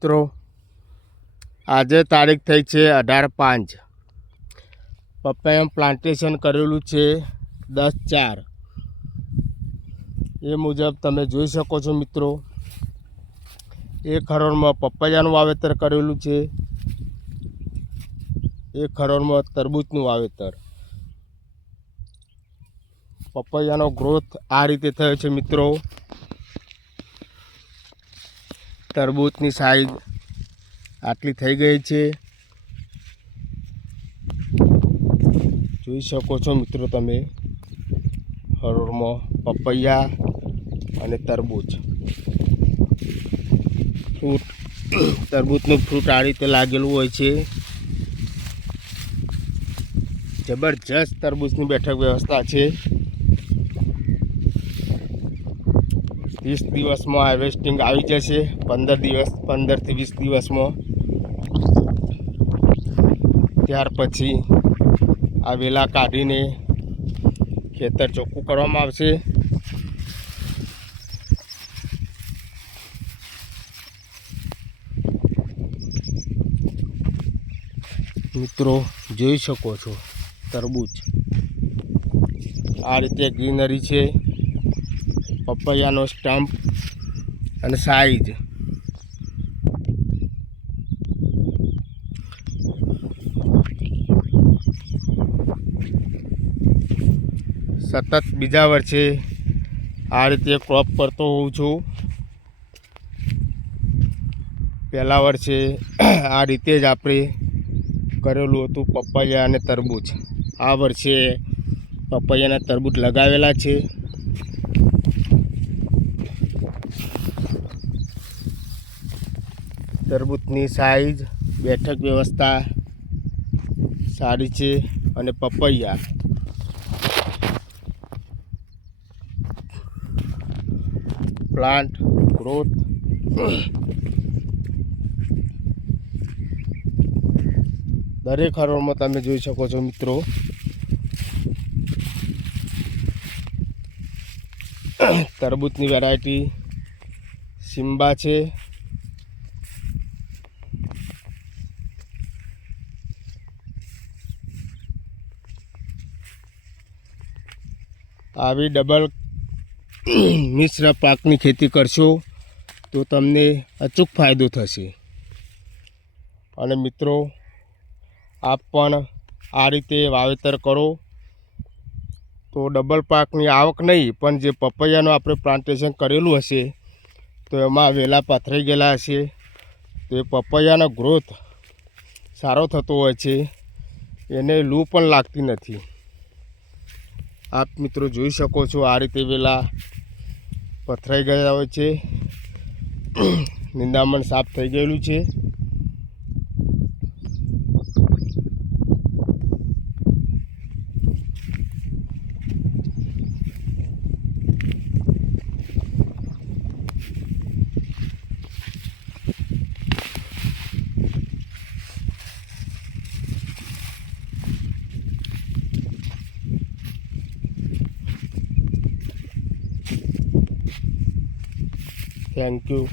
મિત્રો આજે તારીખ થઈ છે 18/5. પપૈયા પ્લાન્ટેશન કરેલું છે 10/4. એ મુજબ તમે જોઈ શકો છો મિત્રો, એક હરોળમાં પપૈયાનું વાવેતર કરેલું છે, એક હરોળમાં તરબૂચનું વાવેતર. પપૈયાનો ગ્રોથ આ રીતે થયો છે મિત્રો. તરબૂચની સાઈઝ આટલી થઈ ગઈ છે, જોઈ શકો છો મિત્રો તમે. હરોળમાં પપૈયા અને તરબૂચ, ફ્રૂટ, તરબૂચનું ફ્રૂટ આ રીતે લાગેલું હોય છે. જબરજસ્ત તરબૂચની બેઠક વ્યવસ્થા છે. 30 દિવસમાં હાર્વેસ્ટિંગ આવી જશે. 15 થી 20 દિવસમાં. ત્યાર પછી આ વેલા કાઢીને ખેતર ચોખ્ખું કરવામાં આવશે. મિત્રો જોઈ શકો છો તરબૂચ આ રીતે ગ્રીનરી છે. પપૈયાનો સ્ટમ્પ અને સાઈઝ સતત બીજા વર્ષે આ રીતે ક્રોપ કરતો હોઉં છું. પહેલા વર્ષે આ રીતે જ આપણે કરેલું હતું પપૈયા અને તરબૂચ. આ વર્ષે પપૈયાના તરબૂચ લગાવેલા છે. તરબૂચની સાઈઝ, બેઠક વ્યવસ્થા સારી છે. અને પપૈયા પ્લાન્ટ ગ્રોથ દરેક હરોળમાં તમે જોઈ શકો છો મિત્રો. તરબૂચની વેરાયટી સિમ્બા છે. આવી ડબલ મિશ્ર પાકની ખેતી કરશો તો તમને અચૂક ફાયદો થશે. અને મિત્રો આપ પણ આ રીતે વાવેતર કરો તો ડબલ પાકની આવક નહીં, પણ જે પપૈયાનું આપણે પ્લાન્ટેશન કરેલું હશે તો એમાં વેલા પથરાઈ ગયેલા હશે તો એ પપૈયાનો ગ્રોથ સારો થતો હોય છે, એને લૂ પણ લાગતી નથી. આપ મિત્રો જોઈ શકો છો આ રીતે વેલા પથરાઈ ગયા હોય છે. નિંદામણ સાફ થઈ ગયેલું છે. Thank you.